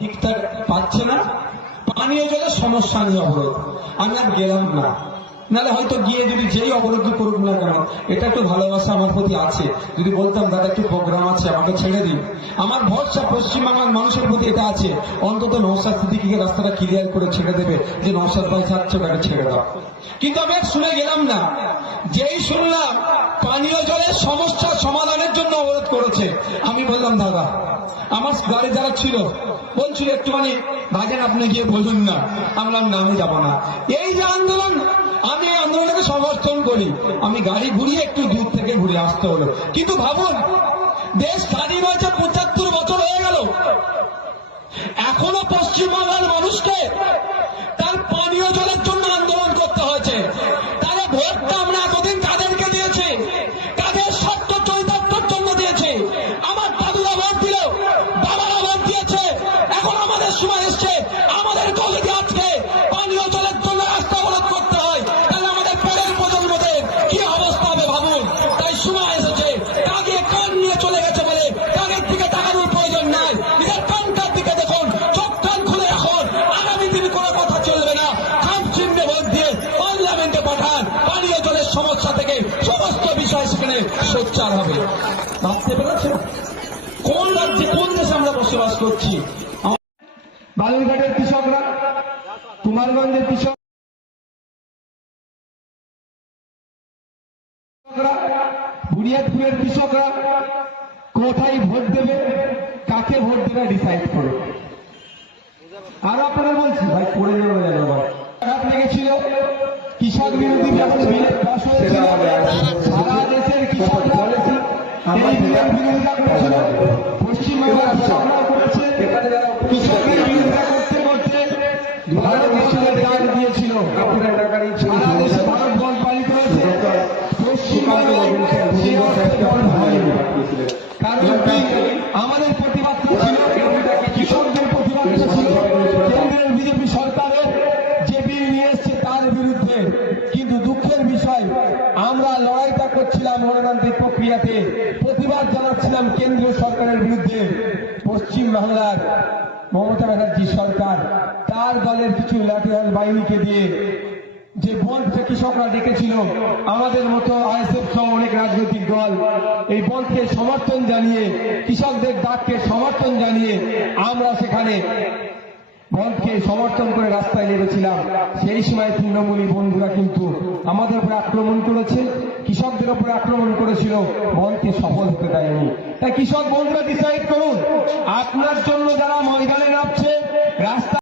ঠিকঠাক পাচ্ছে না। পানীয় জলের সমস্যা নিয়ে অবরোধ। আমি আর গেলাম না। নাহলে হয়তো গিয়ে যদি যেই অবরোধ করুক না কেন, এটা একটু ভালোবাসা আমার প্রতি আছে। যদি বলতাম, দাদা, একটু প্রোগ্রাম আছে, আমাকে ছেড়ে দিন। আমার ভরসা পশ্চিমবাংলার মানুষের প্রতি এটা আছে। অন্তত নৌসাদ সিদ্দিকিকে রাস্তাটা ক্লিয়ার করে ছেড়ে দেবে যে নৌসাদ ভাই যাচ্ছে ওটাকে ছেড়ে দাও। কিন্তু আমি আর শুনে গেলাম না। যেই শুনলাম, পানীয় জলের সমস্যা সমাধানের জন্য অবরোধ করেছে, আমি বললাম, দাদা আমার গাড়ি যারা ছিল, বলছিল একটুখানি, ভাইজান, আপনি গিয়ে বলুন না, আমরা নামে যাব না। এই যে আন্দোলন, আমি এই আন্দোলনকে সমর্থন করি। আমি গাড়ি ঘুরিয়ে একটু দূর থেকে ঘুরে আসতে হলো। কিন্তু ভাবুন, দেশ স্বাধীন হয়েছে পঁচাত্তর বছর হয়ে গেল। এখনও পশ্চিমবাংলার মানুষকে করছি। বালুরঘাটের কৃষকরা কুমারগঞ্জের কৃষক বুনিয়াদপুরের কৃষকরা কোথায় ভোট দেবে কাকে ভোট দেবে ডিসাইড করো। আর আপনারা বলছি ভাই পড়ে যাবে যেন আবার। খারাপ লেগেছিল কৃষক বিরোধী সারা দেশের পশ্চিমবাংলার কৃষকরা কেন্দ্রের বিজেপি সরকারের যে নিয়ে এসছে তার বিরুদ্ধে কিন্তু দুঃখের বিষয় আমরা লড়াইটা করছিলাম গণতান্ত্রিক প্রক্রিয়াতে। প্রতিবাদ জানাচ্ছিলাম কেন্দ্রীয় সরকারের বিরুদ্ধে। বাংলার মমতা ব্যানার্জি সরকার, তার দলের কিছু লাঠিয়াল বাহিনীকে দিয়ে যে বন্ধকে কৃষকরা ডেকেছিল, আমাদের মতো আইএসএফ সহ অনেক রাজনৈতিক দল, এই বন্ধকে সমর্থন জানিয়ে, কৃষকদের ডাককে সমর্থন জানিয়ে আমরা সেখানে বন্ধকে সমর্থন করে রাস্তায় নেমেছিলাম। সেই সময় তৃণমূলী বন্ধুরা কিন্তু আমাদের উপরে আক্রমণ করেছে। কৃষকদের উপরে আক্রমণ করেছিল। বনটি সফল হতে দেয়নি। তাই কৃষক বন্ধুরা ডিসাইড করুন, আপনার জন্য যারা ময়দানে নামছে, রাস্তা